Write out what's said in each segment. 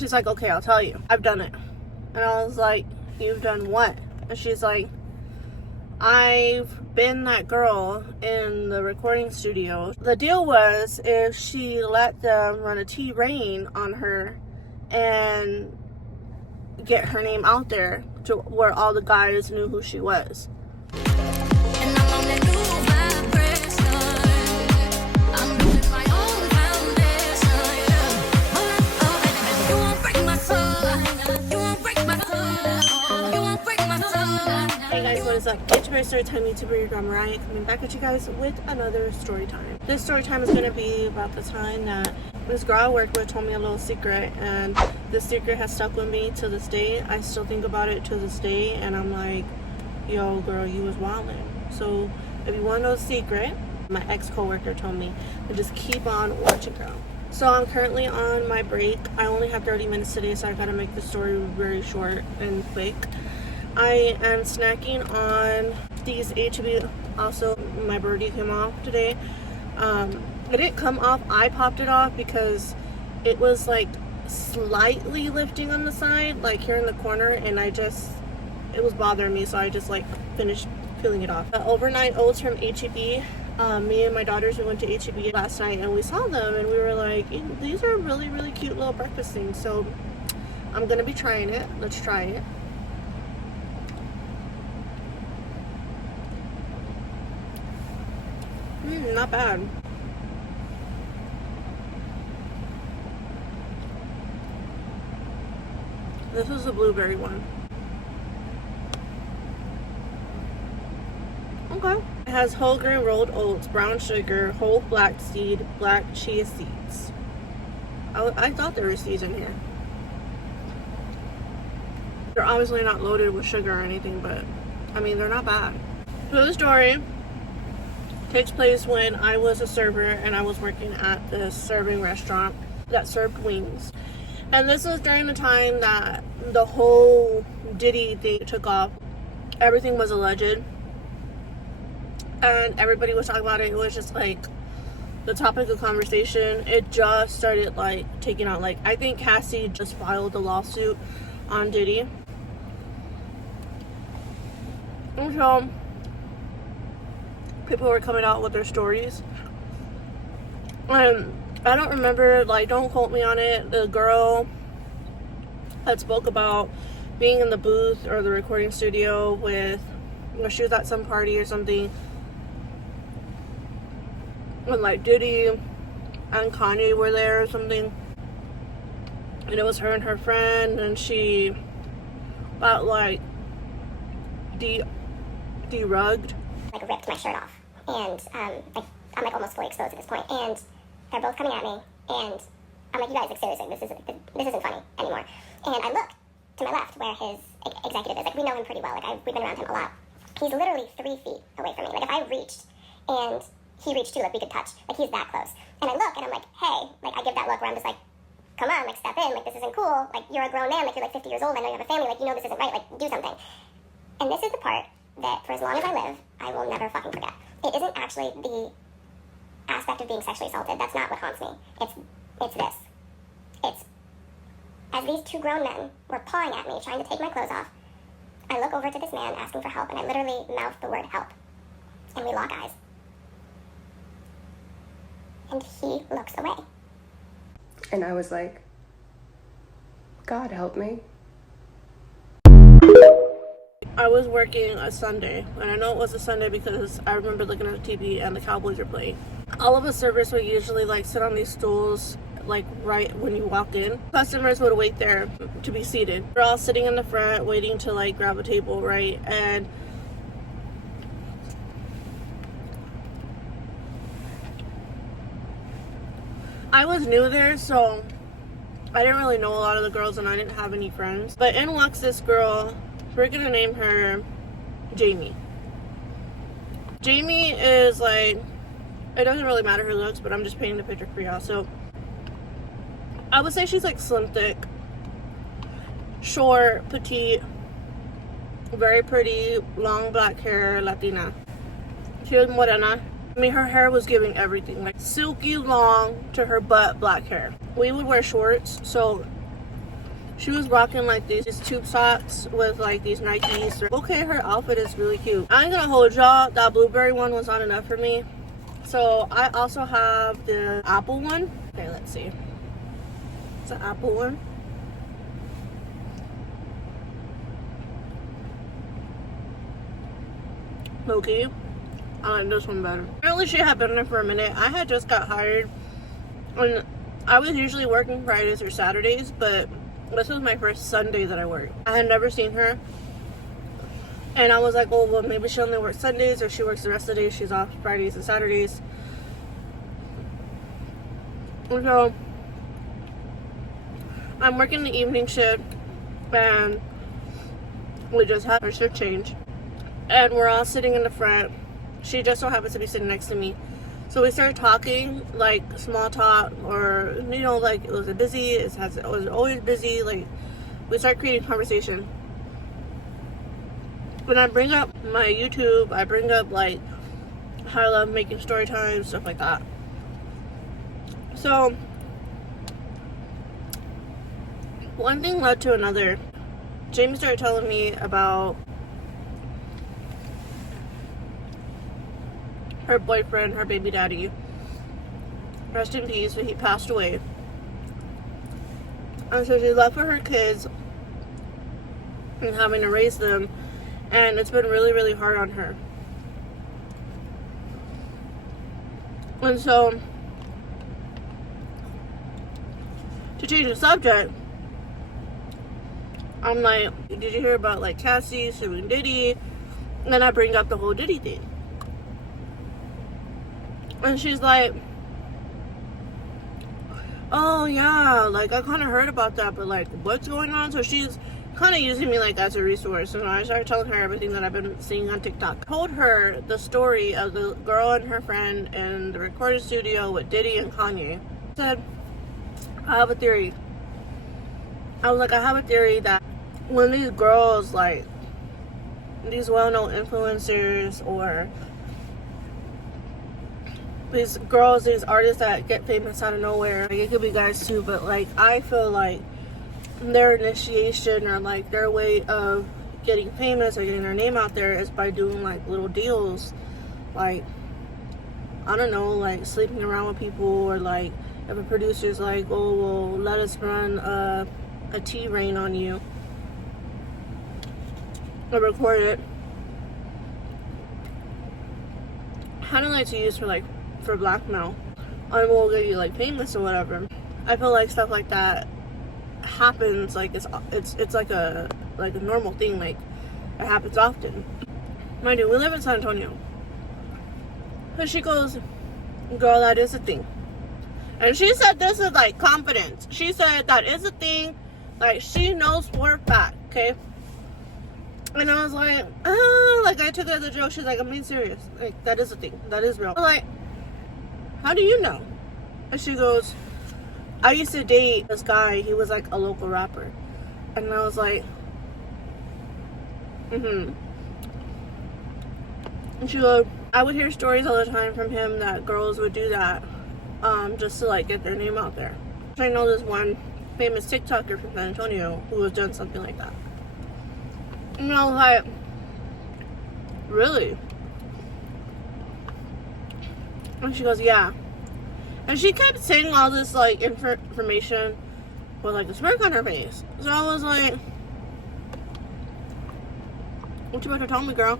She's like, okay, I'll tell you. I've done it. And I was like, you've done what? And she's like, I've been that girl in the recording studio. The deal was if she let them run a T-Rain on her and get her name out there to where all the guys knew who she was. Hey guys, what is up? It's your Storytime YouTuber, your girl Mariah, coming back at you guys with another story time. This story time is going to be about the time that this girl I worked with told me a little secret, and this secret has stuck with me to this day. I still think about it to this day, and I'm like, yo girl, you was wildin'. So if you want to know the secret, my ex-coworker told me to just keep on watching, girl. So I'm currently on my break. I only have 30 minutes today, so I gotta make the story very short and quick. I am snacking on these HB. Also, my birdie came off today. It didn't come off. I popped it off because it was like slightly lifting on the side, like here in the corner, and it was bothering me, so I just like finished peeling it off. Overnight oats from HEB. Me and my daughters, we went to HEB last night and we saw them and we were like, these are really cute little breakfast things. So I'm gonna be trying it. Let's try it. Not bad. This is the blueberry one. Okay. It has whole grain rolled oats, brown sugar, whole flax seed, black chia seeds. I thought there were seeds in here. They're obviously not loaded with sugar or anything, but I mean, they're not bad. So the story takes place when I was a server and I was working at this serving restaurant that served wings. And this was during the time that the whole Diddy thing took off. Everything was alleged. And everybody was talking about it. It was just like the topic of conversation. It just started like taking out. Like, I think Cassie just filed a lawsuit on Diddy. And so people were coming out with their stories. And I don't remember, like, don't quote me on it. The girl that spoke about being in the booth or the recording studio with, she was at some party or something. And like Diddy and Kanye were there or something, and it was her and her friend, and she got like de-rugged. Like ripped my shirt off, and I'm like almost fully exposed at this point, and they're both coming at me, and I'm like, you guys, like, seriously, this isn't funny anymore. And I look to my left where his executive is. Like, we know him pretty well. Like, we've been around him a lot. He's literally 3 feet away from me. Like, if I reached and he reached too, like, we could touch. Like, he's that close. And I look, and I'm like, hey. Like, I give that look where I'm just like, come on, like, step in. Like, this isn't cool. Like, you're a grown man. Like, you're like 50 years old. I know you have a family. Like, you know this isn't right. Like, do something. And this is the part that, for as long as I live, I will never fucking forget. It isn't actually the aspect of being sexually assaulted. That's not what haunts me. It's this. It's, as these two grown men were pawing at me, trying to take my clothes off, I look over to this man asking for help, and I literally mouth the word help. And we lock eyes. And he looks away. And I was like, God help me. I was working a Sunday, and I know it was a Sunday because I remember looking at the TV and the Cowboys were playing. All of us servers would usually like sit on these stools like right when you walk in. Customers would wait there to be seated. We're all sitting in the front waiting to like grab a table, right? And I was new there, so I didn't really know a lot of the girls and I didn't have any friends. But in walks this girl. We're gonna name her Jamie. Jamie is like, it doesn't really matter her looks, but I'm just painting the picture for y'all. So I would say she's like slim thick, short, petite, very pretty, long black hair, Latina. She was morena. I mean, her hair was giving everything, like silky long to her butt black hair. We would wear shorts, so She was rocking like these tube socks with like these Nikes. Okay, her outfit is really cute. I ain't gonna hold y'all, that blueberry one was not enough for me. So I also have the apple one. Okay, let's see. It's an apple one. Okay, I like this one better. Apparently she had been there for a minute. I had just got hired, and I was usually working Fridays or Saturdays, but this was my first Sunday that I worked. I had never seen her, and I was like, oh well, maybe she only works Sundays, or she works the rest of the day. She's off Fridays and Saturdays. And so I'm working the evening shift, and we just had our shift change. And we're all sitting in the front. She just so happens to be sitting next to me. So we started talking, like small talk, or you know, like was it busy? Was it always busy? Like we start creating conversation. When I bring up my YouTube, I bring up like how I love making story time, stuff like that. So one thing led to another. Jamie started telling me about her boyfriend, her baby daddy. Rest in peace, but he passed away. And so she left for her kids and having to raise them, and it's been really, really hard on her. And so, to change the subject, I'm like, did you hear about like Cassie suing Diddy? And then I bring up the whole Diddy thing. And she's like, oh yeah, like I kind of heard about that, but like what's going on? So she's kind of using me like as a resource. And I started telling her everything that I've been seeing on TikTok. I told her the story of the girl and her friend in the recording studio with Diddy and Kanye. I said, I have a theory. I was like, I have a theory that when these girls, like these well-known influencers, or these girls, these artists that get famous out of nowhere, like it could be guys too, but like I feel like their initiation, or like their way of getting famous or getting their name out there, is by doing like little deals, like I don't know, like sleeping around with people, or like if a producer's like, oh well, let us run a T-rain on you or record it. Kind of like to use for blackmail, and we'll get you like famous or whatever. I feel like stuff like that happens, like it's like a normal thing, like it happens often. Mind you, we live in San Antonio. So she goes, girl, that is a thing. And she said this is like confidence. She said that is a thing, like she knows for a fact, okay? And I was like, like I took it as a joke. She's like, I'm being serious. Like, that is a thing. That is real. I'm like, how do you know? And she goes, I used to date this guy. He was like a local rapper. And I was like, And she goes, I would hear stories all the time from him that girls would do that, just to like get their name out there. I know this one famous TikToker from San Antonio who has done something like that. And I was like, really? And she goes, yeah. And she kept saying all this like information with like a smirk on her face. So I was like, what you about to tell me, girl?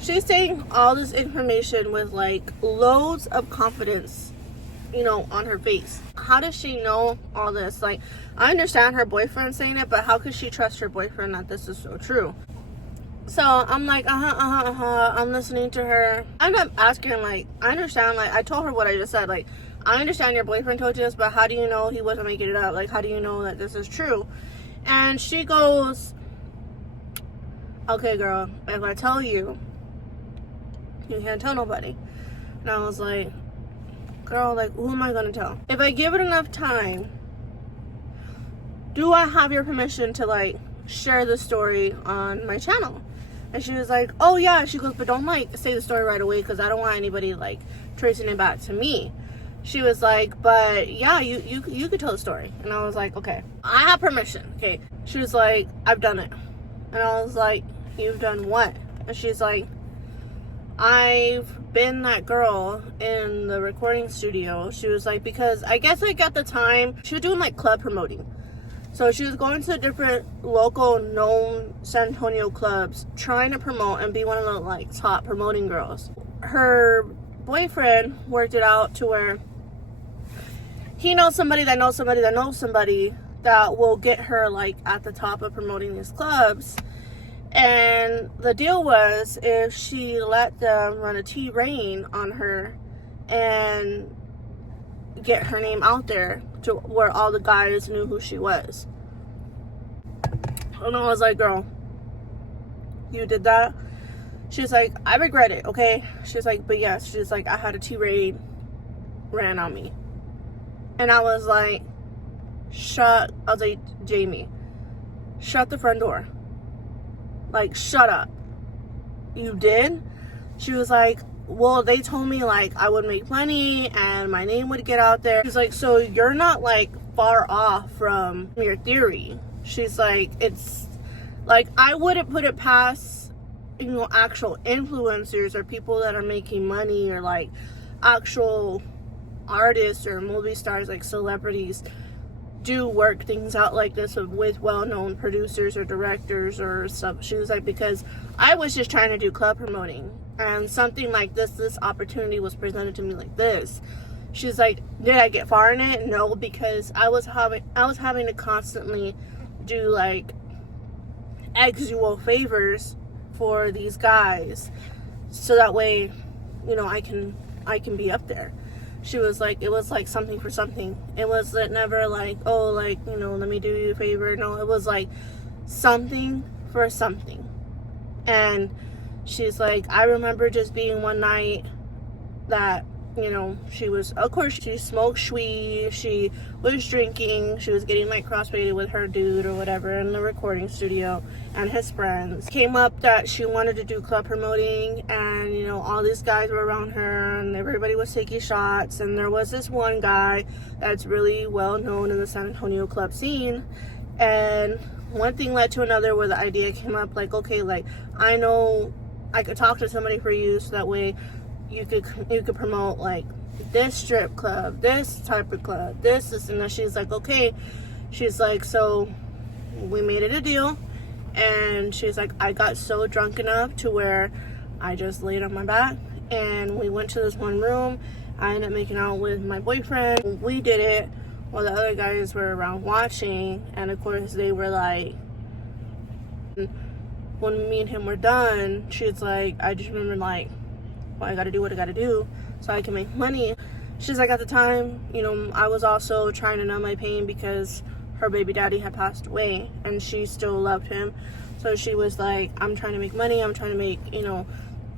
She's saying all this information with like loads of confidence, you know, on her face. How does she know all this? Like, I understand her boyfriend saying it, but how could she trust her boyfriend that this is so true? So I'm like, I'm listening to her. I end up asking, like, I understand, like, I told her what I just said, like, I understand your boyfriend told you this, but how do you know he wasn't making it up? Like, how do you know that this is true? And she goes, okay, girl, if I tell you, you can't tell nobody. And I was like, girl, like, who am I gonna tell? If I give it enough time, do I have your permission to like share the story on my channel? And she was like, oh yeah. She goes, but don't like say the story right away, because I don't want anybody like tracing it back to me. she was like, but yeah, you could tell the story. And I was like, okay, I have permission. Okay. She was like, I've done it. And I was like, you've done what? And she's like, I've been that girl in the recording studio. She was like, because I guess like at the time she was doing like club promoting. So she was going to different local known San Antonio clubs trying to promote and be one of the like top promoting girls. Her boyfriend worked it out to where he knows somebody that knows somebody that knows somebody that will get her like at the top of promoting these clubs. And the deal was, if she let them run a T-Rain on her and get her name out there to where all the guys knew who she was. And I was like, girl, you did that? She's like, I regret it, okay? She's like, but yes. She's like, I had a T-Rain ran on me. And I was like, I was like, Jamie, shut the front door. Like, shut up. You did? She was like, well, they told me like I would make money and my name would get out there. She's like, so you're not like far off from your theory. She's like, it's like, I wouldn't put it past, you know, actual influencers or people that are making money, or like actual artists or movie stars, like celebrities, do work things out like this with well-known producers or directors or stuff. She was like, because I was just trying to do club promoting, and something like this opportunity was presented to me like this. She's like, did I get far in it? No, because I was having to constantly do like actual favors for these guys, so that way, you know, I can be up there. She was like, it was like something for something. It was never like, oh, like, you know, let me do you a favor. No, it was like something for something. And she's like, I remember just being one night that, you know, she was, of course, she smoked weed, she was drinking, she was getting like cross-baited with her dude or whatever in the recording studio and his friends. Came up that she wanted to do club promoting, and, you know, all these guys were around her and everybody was taking shots, and there was this one guy that's really well known in the San Antonio club scene, and one thing led to another where the idea came up like, okay, like, I know I could talk to somebody for you, so that way you could promote like this strip club, this type of club, this, and then she's like, okay. She's like, so we made it a deal, and she's like, I got so drunk enough to where I just laid on my back and we went to this one room. I ended up making out with my boyfriend. We did it while the other guys were around watching, and of course they were like, when me and him were done, she's like, I just remember like, well, I gotta do what I gotta do so I can make money. She's like, at the time, you know, I was also trying to numb my pain because her baby daddy had passed away and she still loved him. So she was like, I'm trying to make money, I'm trying to make, you know,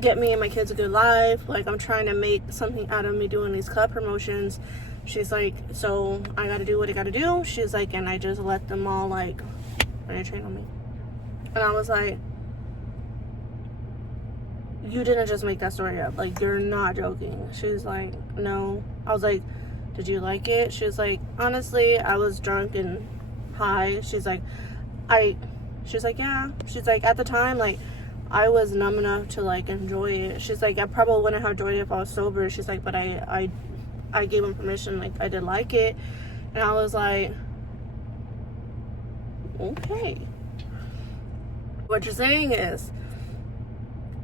get me and my kids a good life. Like, I'm trying to make something out of me doing these club promotions. She's like, so I gotta do what I gotta do. She's like, and I just let them all like run a train on me. And I was like, you didn't just make that story up. Like, you're not joking. She's like, no. I was like, did you like it? She was like, honestly, I was drunk and high. She's like, she's like, yeah. She's like, at the time, like, I was numb enough to like enjoy it. She's like, I probably wouldn't have enjoyed it if I was sober. She's like, but I gave him permission. Like, I did like it. And I was like, okay. What you're saying is,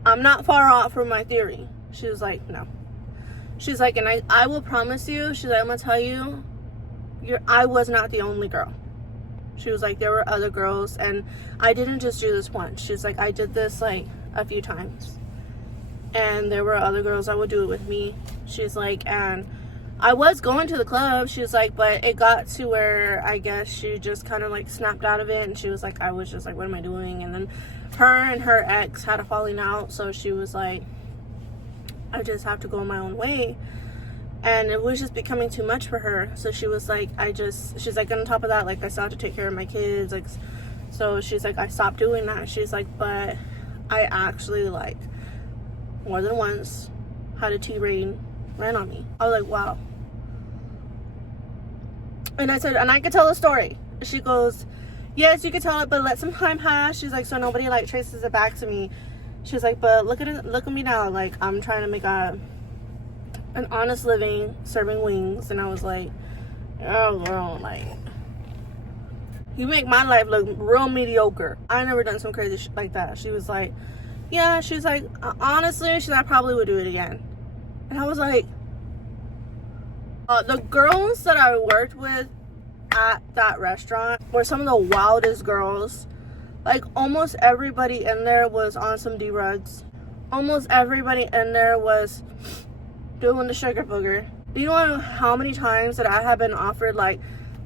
I'm not far off from my theory. She was like, no. She's like, and I will promise you, she's like, I'm gonna tell you, I was not the only girl. She was like, there were other girls, and I didn't just do this once. She's like, I did this like a few times, and there were other girls that would do it with me. She's like, and I was going to the club. She was like, but it got to where I guess she just kind of like snapped out of it, and she was like, I was just like, what am I doing? And then her and her ex had a falling out, so she was like, I just have to go my own way. And it was just becoming too much for her. So she was like, she's like, on top of that, like, I still have to take care of my kids. Like, so she's like, I stopped doing that. She's like, but I actually, like, more than once had a T-Rain ran on me. I was like, wow. And I said, and I could tell a story. She goes, yes, you could tell it, but let some time pass. She's like, so nobody like traces it back to me. She's like, but look at me now. Like, I'm trying to make an honest living serving wings. And I was like, oh girl, like, you make my life look real mediocre. I never done some crazy shit like that. She was like, yeah, she's like, honestly, I probably would do it again. And I was like, the girls that I worked with at that restaurant were some of the wildest girls. Like, almost everybody in there was on some D-rugs. Almost everybody in there was doing the sugar booger. Do you know how many times that I have been offered, like,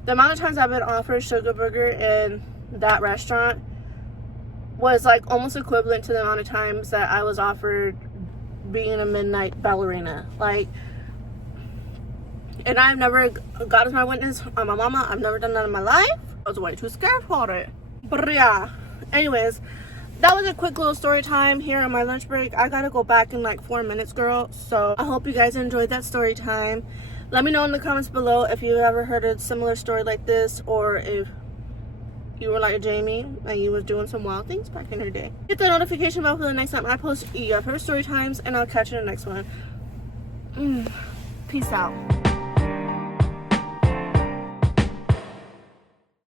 the amount of times I've been offered sugar booger in that restaurant was like almost equivalent to the amount of times that I was offered being a midnight ballerina. Like, and I've never, God is my witness on my mama, I've never done that in my life. I was way too scared for it. But yeah, anyways, that was a quick little story time here on my lunch break. I gotta go back in like 4 minutes, girl. So I hope you guys enjoyed that story time. Let me know in the comments below if you've ever heard a similar story like this, or if you were like Jamie and you was doing some wild things back in her day. Hit the notification bell for the next time I post your favorite story times, and I'll catch you in the next one. Peace out.